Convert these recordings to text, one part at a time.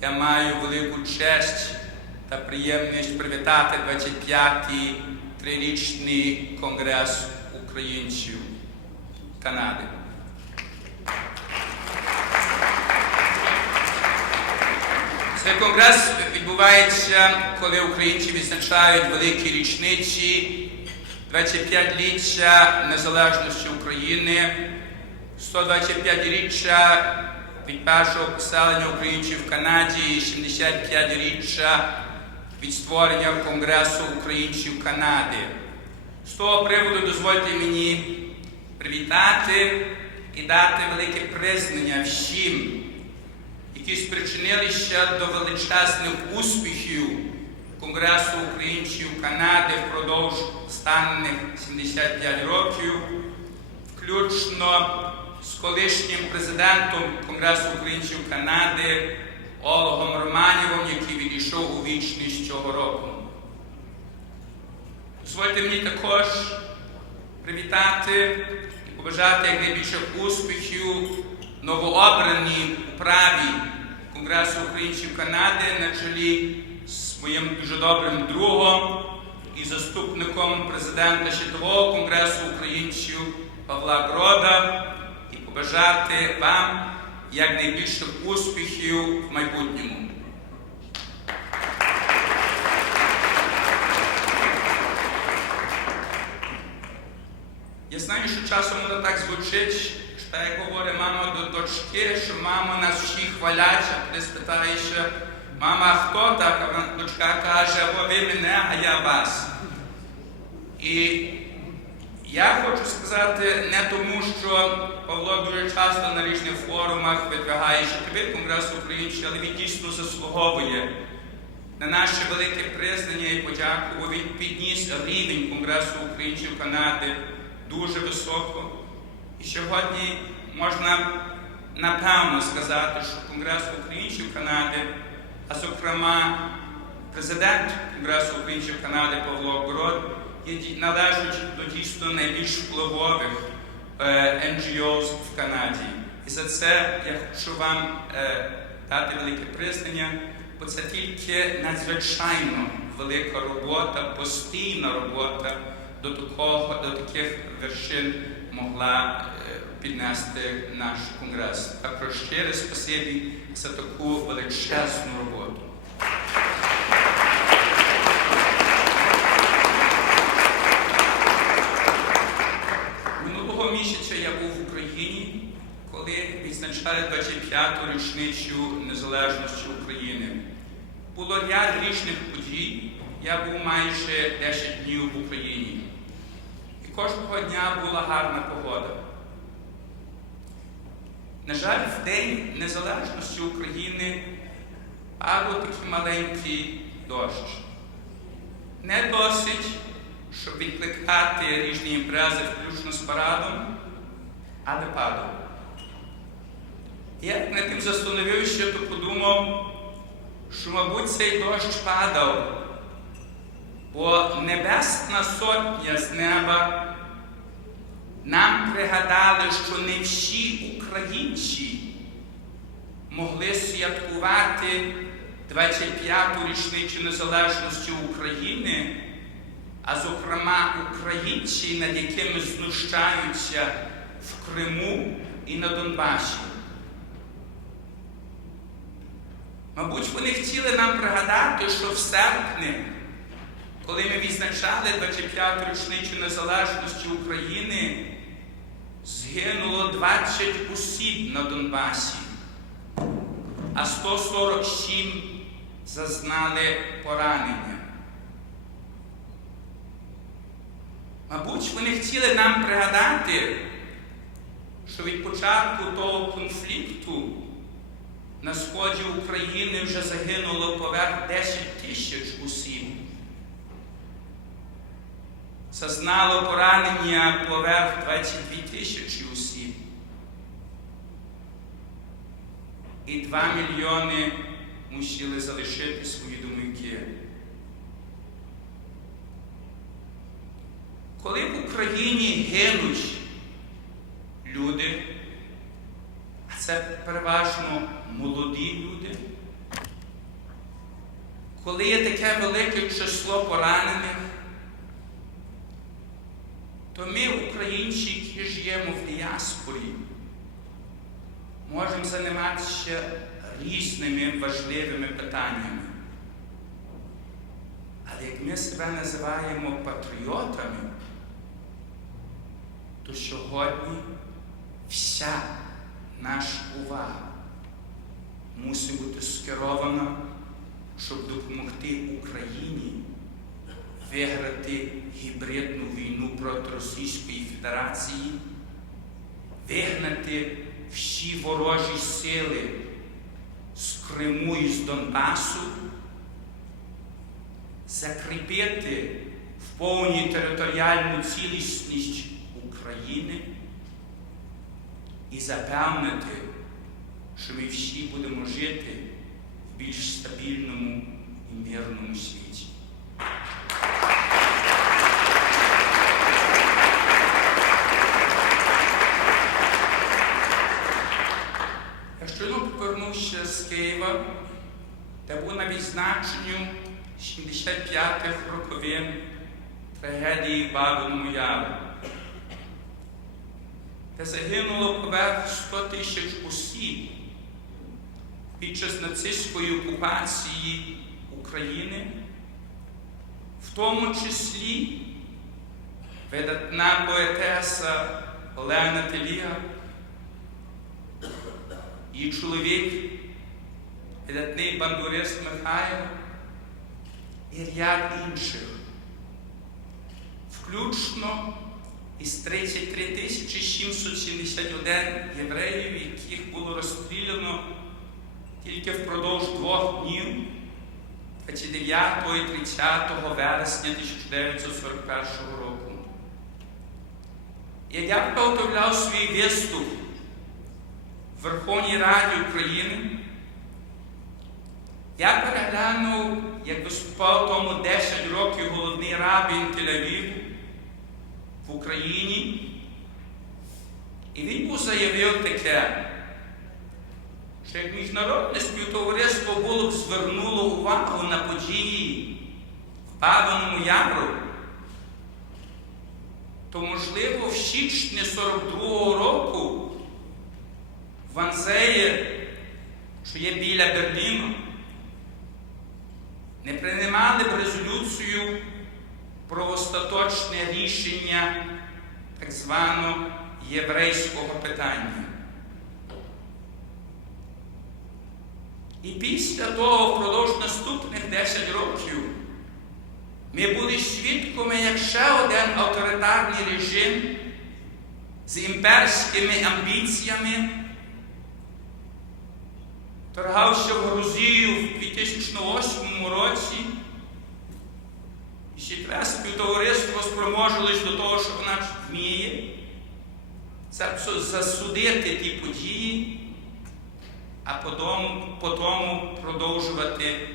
Я маю велику честь та приємність привітати 25-й трирічний конгрес українців Канади. Цей конгрес відбувається, коли українці відзначають великі річниці 25-ліття незалежності України, 125-річчя від першого поселення українців в Канаді і 75-річчя від створення Конгресу українців Канади. З того приводу дозвольте мені привітати і дати велике признання всім, які спричинилися до величезних успіхів Конгресу українців Канади впродовж останніх 75 років, включно з колишнім президентом Конгресу українців Канади Олегом Романєвим, який відійшов у вічність цього року. Дозвольте мені також привітати і побажати якнайбільших успіхів новообраній управі Конгресу українців Канади на чолі з моїм дуже добрим другом і заступником президента Світового конгресу українців Павла Грода і побажати вам якнайбільших успіхів в майбутньому. Я знаю, що часом воно так звучить, що так як говорить мама до дочки, що мама нас всі хвалять, а ти спитаєш, мама, хто так? А дочка каже, або ви мене, а я вас. І я хочу сказати не тому, що Павло дуже часто на різних форумах видвигає, що тобі Конгрес українців, але він дійсно заслуговує на наше велике признання і подяку, бо він підніс рівень Конгресу українців Канади дуже високо. І сьогодні можна напевно сказати, що Конгрес українців Канади, а зокрема президент Конгресу українців Канади Павло Грод, є належить до дійсно найбільш впливових е, NGOs в Канаді. І за це я хочу вам е, дати велике признання, бо це тільки надзвичайно велика робота, постійна робота до такого, до таких вершин могла е, піднести наш конгрес. Також щире спасибі за таку величезну роботу. Минулого місяця я був в Україні, коли 25-ту річницю незалежності України. Було ряд річних подій. Я був майже 10 днів в Україні. І кожного дня була гарна погода. На жаль, в День Незалежності України падав такий маленький дощ. Не досить, щоб відкликати різні імпрези, включно з парадом, але падав. Я над тим застановився, то подумав, що, мабуть, цей дощ падав, бо Небесна Сотня з неба нам пригадали, що не всі українці могли святкувати 25-ту річницю незалежності України, а зокрема українці, над якими знущаються в Криму і на Донбасі. Мабуть, вони хотіли нам пригадати, що в серпні, коли ми відзначали 25-ту річницю незалежності України, згинуло 20 осіб на Донбасі, а 147 зазнали поранення. Мабуть, вони хотіли нам пригадати, що від початку того конфлікту на сході України вже загинуло поверх 10 тисяч осіб. Зазнало поранення поверх 22 тисячі осіб. І 2 мільйони мусили залишити свої домівки. Коли в Україні гинуть люди, це переважно молоді люди, коли є таке велике число поранених, то ми, українці, які живемо в діаспорі, можемо займатися різними важливими питаннями. Але як ми себе називаємо патріотами, то сьогодні вся наша увага. Мусить бути скерована, щоб допомогти Україні виграти гібридну війну проти Російської Федерації, вигнати всі ворожі сили з Криму і з Донбасу, закріпити в повній територіальну цілісність України і запевнити, що ми всі будемо жити в більш стабільному і мирному світі. Я щойно повернувся з Києва, де був на відзначенню 75-х роковин трагедії в Бабиному Яру, де загинуло поверх 100 тисяч осіб під час нацистської окупації України, в тому числі видатна поетеса Олена Теліга, її чоловік, видатний бандурист Михайло і ряд інших, включно із 33 тисячі 771 євреїв, яких було розстріляно тільки впродовж двох днів 29 і 30 вересня 1941 року. Я як готовляв свій виступ в Верховній Раді України, я переглянув, як виступав тому 10 років головний рабін Тель-Авіву в Україні, і він був заявив таке, що як міжнародне співтовариство було б звернуло увагу на події в Бабиному Яру, то, можливо, в січні 42-го року в Анзеї, що є біля Берліну, не приймали б резолюцію про остаточне рішення так званого єврейського питання. І після того, впродовж наступних 10 років, ми були свідками, як ще один авторитарний режим з імперськими амбіціями торгався в Грузію в 2008 році. Світове співтовариство спроможулось до того, що вона вміє засудити ті події, а потім продовжувати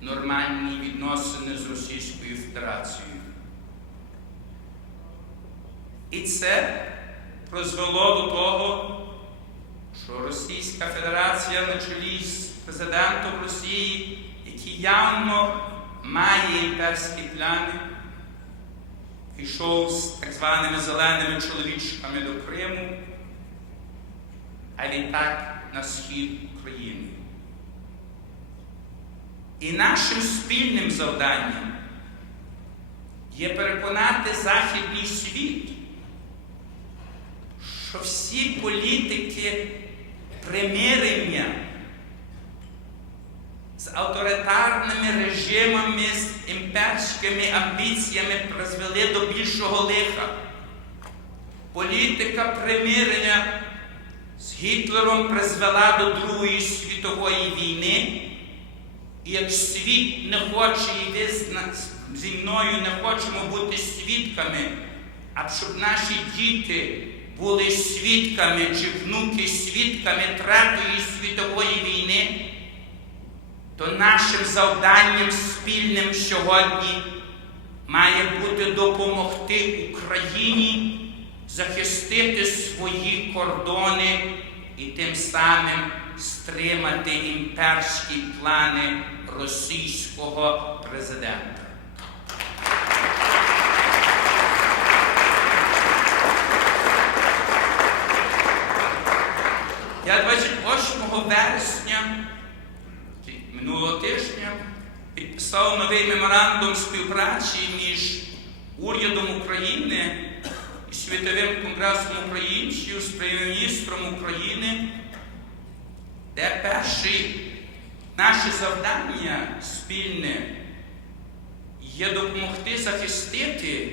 нормальні відносини з Російською Федерацією. І це призвело до того, що Російська Федерація на чолі з президентом Росії, який явно має імперські плани, пішов з так званими зеленими чоловічками до Криму, а відтак на схід України. І нашим спільним завданням є переконати Західний світ, що всі політики примирення з авторитарними режимами, з імперськими амбіціями призвели до більшого лиха. Політика примирення з Гітлером призвела до Другої світової війни. І як світ не хоче, і зі мною не хочемо бути свідками, а щоб наші діти були свідками чи внуки свідками Третьої світової війни, то нашим завданням спільним сьогодні має бути допомогти Україні захистити свої кордони і тим самим стримати імперські плани російського президента. Я 28 вересня минулого тижня підписав новий меморандум співпраці між урядом України і Світовим конгресом українців з прем'єр-міністром України, де перше наше завдання спільне є допомогти захистити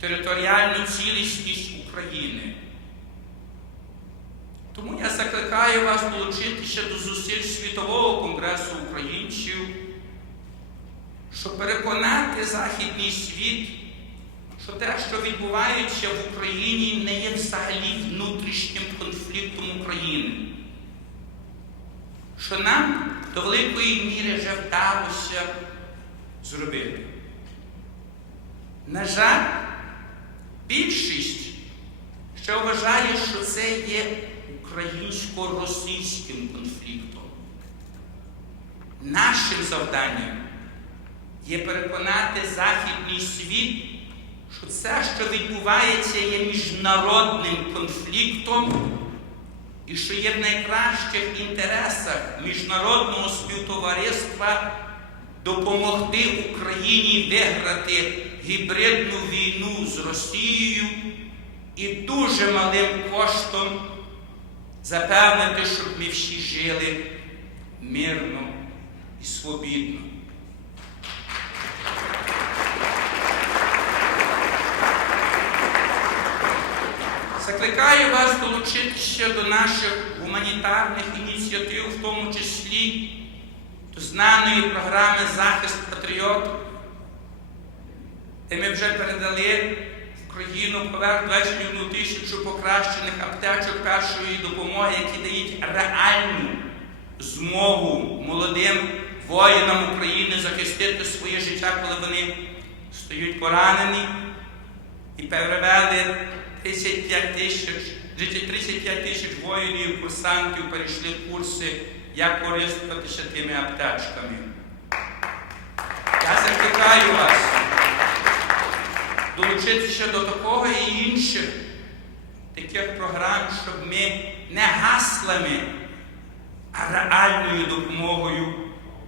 територіальну цілісність України. Тому я закликаю вас долучитися до зусиль Світового конгресу українців, щоб переконати Західний світ, що те, що відбувається в Україні, не є взагалі внутрішнім конфліктом України. Що нам до великої міри вже вдалося зробити. На жаль, більшість ще вважає, що це є українсько-російським конфліктом. Нашим завданням є переконати Західний світ, що це, що відбувається, є міжнародним конфліктом і що є в найкращих інтересах міжнародного співтовариства допомогти Україні виграти гібридну війну з Росією і дуже малим коштом запевнити, щоб ми всі жили мирно і свобідно. Закликаю вас долучитися до наших гуманітарних ініціатив, в тому числі до знаної програми Захист патріотів, де ми вже передали в країну поверх 21 тисячу покращених аптечок першої допомоги, які дають реальну змогу молодим воїнам України захистити своє життя, коли вони стають поранені, і перевели 35 тисяч 35 тисяч воїнів, курсантів перейшли курси, як користуватися тими аптечками. Я закликаю вас долучитися до такого і інших таких програм, щоб ми не гаслами, а реальною допомогою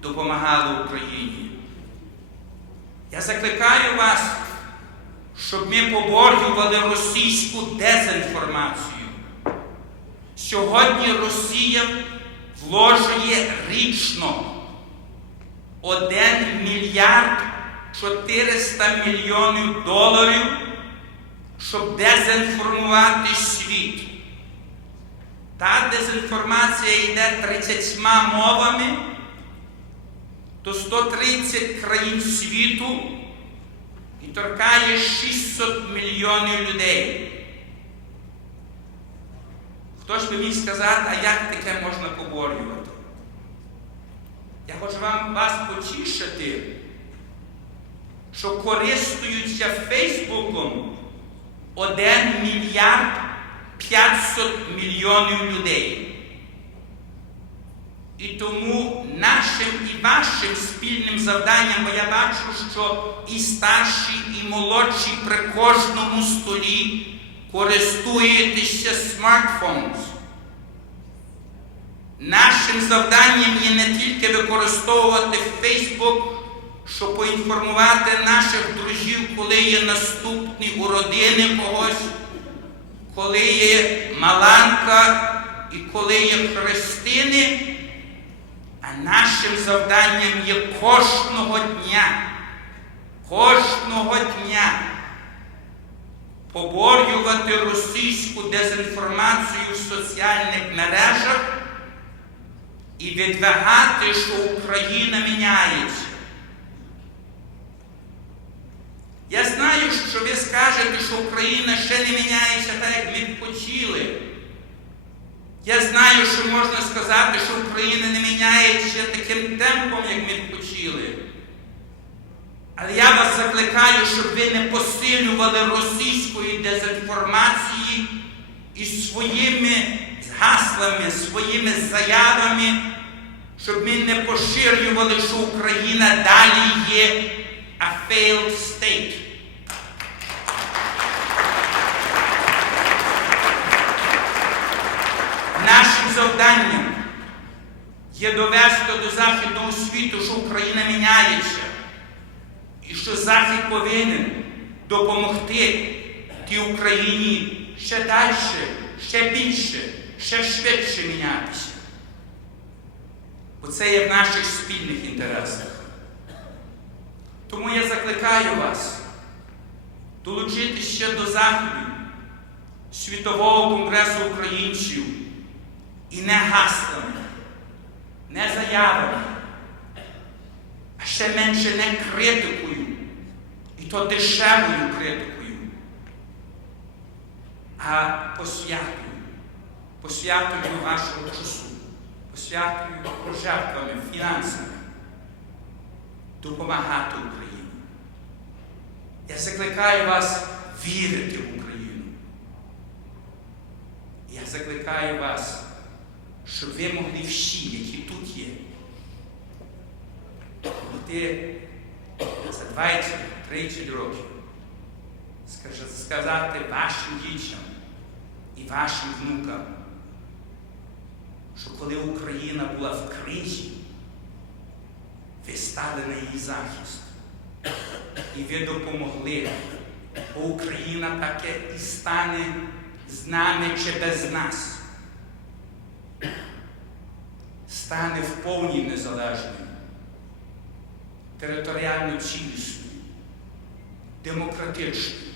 допомагали Україні. Я закликаю вас, щоб ми поборювали російську дезінформацію. Сьогодні Росія вложує річно 1 мільярд 400 мільйонів доларів, щоб дезінформувати світ. Та дезінформація йде 30 мовами до 130 країн світу і торкає 600 мільйонів людей. Хто ж би міг сказати, а як таке можна поборювати? Я хочу вам вас потішити, що користуються Фейсбуком 1 мільярд 500 мільйонів людей. І тому нашим і вашим спільним завданням, бо я бачу, що і старші, і молодші при кожному столі користуєтеся смартфоном. Нашим завданням є не тільки використовувати Facebook, щоб поінформувати наших друзів, коли є наступні у родини когось, коли є маланка і коли є хрестини. А нашим завданням є кожного дня, кожного дня поборювати російську дезінформацію в соціальних мережах і відвагати, що Україна міняється. Я знаю, що ви скажете, що Україна ще не міняється так, як ми хотіли. Я знаю, що можна сказати, що Україна не міняється таким темпом, як ми хотіли. Але я вас закликаю, щоб ви не посилювали російської дезінформації і своїми гаслами, своїми заявами, щоб ми не поширювали, що Україна далі є a failed state. Нашим завданням є довести до Західного світу, що Україна міняється, і що Захід повинен допомогти тій Україні ще далі, ще більше, ще швидше мінятися. Бо це є в наших спільних інтересах. Тому я закликаю вас долучитися ще до заходів Світового конгресу українців і не гаслами, не заявами, а ще менше не критикою, і то дешевою критикою, а посвятою, посвятою вашого часу, посвятою пожертвами, фінансами, допомагати Україні. Я закликаю вас вірити в Україну. Я закликаю вас, щоб ви могли всі, які тут є, могти за 20-30 років сказати вашим дітям і вашим внукам, що коли Україна була в кризі, ви стали на її захист. І ви допомогли, бо Україна таке і стане з нами чи без нас. Стане в повній незалежною, територіально цілісною, демократичною,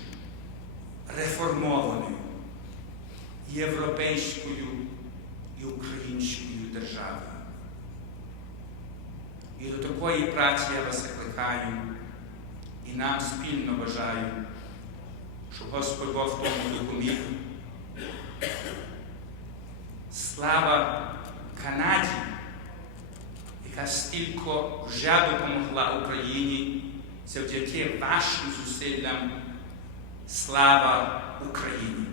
реформованою, європейською і українською державою. І до такої праці я вас закликаю і нам спільно бажаю, щоб Господь Бог в тому допоміг. Слава Канаді, яка стільки вже допомогла Україні завдяки вашим зусиллям. Слава Україні!